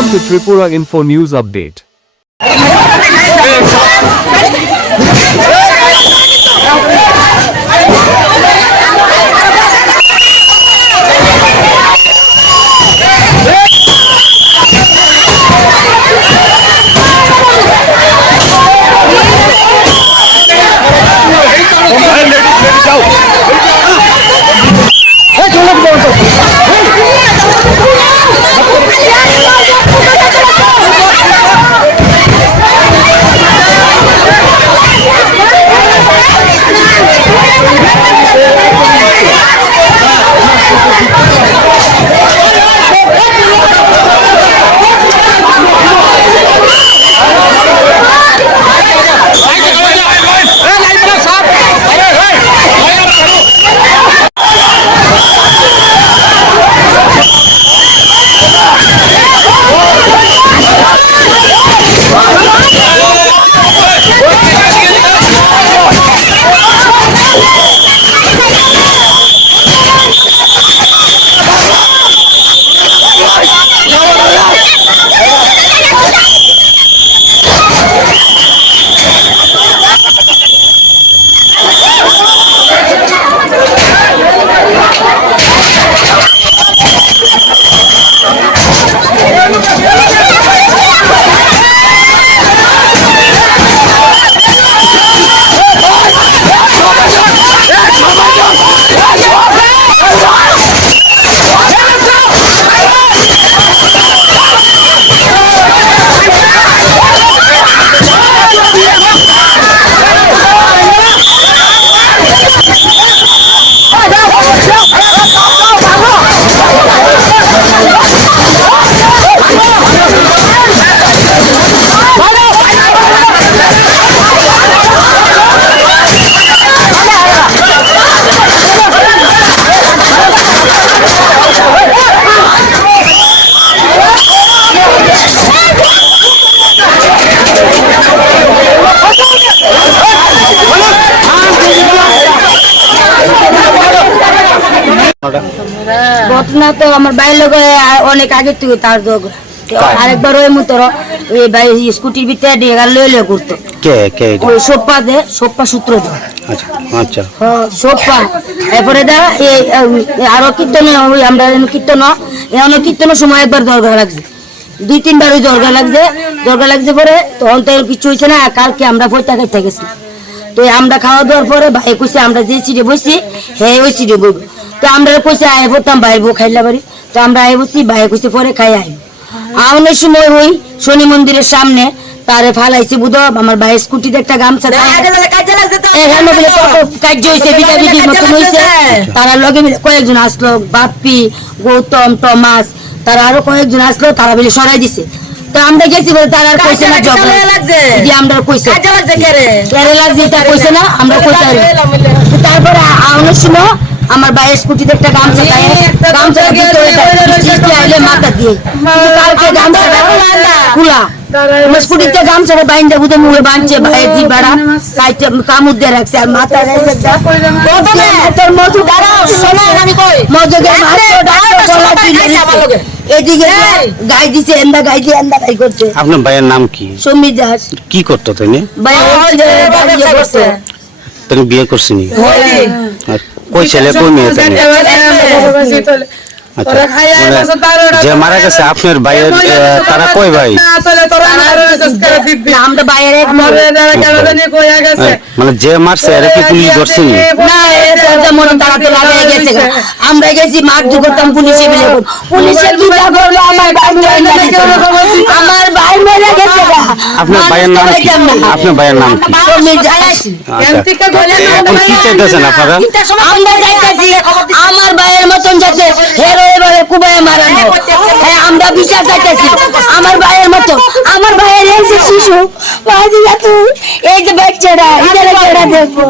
Welcome to Tripura Info News Update. ঘটনা তো আমার বাইর লোক অনেক আগে থেকে তার যোগ আরেকবার ওই মতর ওই ভাই স্কুটির ভিতরে ডেগার লইলে করতো ওই সোপ্পা সূত্র আচ্ছা সোপ্পা এরপরে দা আরো কীর্তন ওই আমরা কীর্তন এমন কীর্তনের সময় একবার দরকার লাগছে 2-3 বার ওই দরকার লাগছে পরে তখন তো কিছু হয়েছে না কালকে আমরা পয়সা খাইতে গেছি তো আমরা খাওয়া দাওয়ার পরে ভাই কইছে আমরা যে সিটে বসছি হ্যাঁ ওই সিটে বসবো তো আমরা কইছে আয় পড়তাম বাইর বউ খাইলা বাড়ি তো আমরা আয় বসছি ভাই কইছে পরে খাই আই আউনের সময় ওই শনি মন্দিরের সামনে তারে ফালাইছে বুধ আমার ভাই স্কুটিতে একটা গামছা এখানে বলে কার্য হয়েছে বিটাবিটির মতন হয়েছে তারা লগে মিলে কয়েকজন আসলো বাপ্পি গৌতম টমাস তারা আরো কয়েকজন আসলো তারা বলে সরাই দিছে তো আমরা গেছি বলে তারা আর কইছে না যদি আমরা কইছে কেড়ে লাগছে এটা কইছে না আমরা কইতে তারপরে আউনের সময় আমার ভাইয়ের স্কুটিতে একটা গামছা আইলে মাথা দিয়ে কালকে গামছাটা খোলা স্কুটিতে গামছাটা বাইন্দা বুধে মুখে বাঁধছে ভাইয়ের জি বাড়া কামড় দিয়ে রাখছে আর মাথা এদিকে গাই দিছে এন্দা গাই দিয়ে এন্দা গাই করছে। আপনার ভাইয়ের নাম কি? সমীর দাস। কি করতো তিনি? তিনি বিয়ে করছেনি? কই ছেলে কই মেয়ে? যে মারা গেছে আপনার ভাইয়ের তারা কই ভাই? আমরা ভাইয়ের এক মানে যে মারছে এর কি পুলিশ ধরছেনি? আমরা গেছি মার করতাম পুলিশে মিলে পুলিশের কি করলো আমার ভাই মরে গেছে। আপনার ভাইয়ের নাম কি? আপনার ভাইয়ের নাম কি? এখন কি চাইতেছেন আপনারা? আমরা চাইতেছি আমার ভাইয়ের মতন যাতে হেরো এবারে কুবায় মারানো হ্যাঁ আমরা বিচার চাইতেছি আমার ভাইয়ের মতন আমার ভাইয়ের এই যে শিশু এই যে বাচ্চারা এটা দেখবো।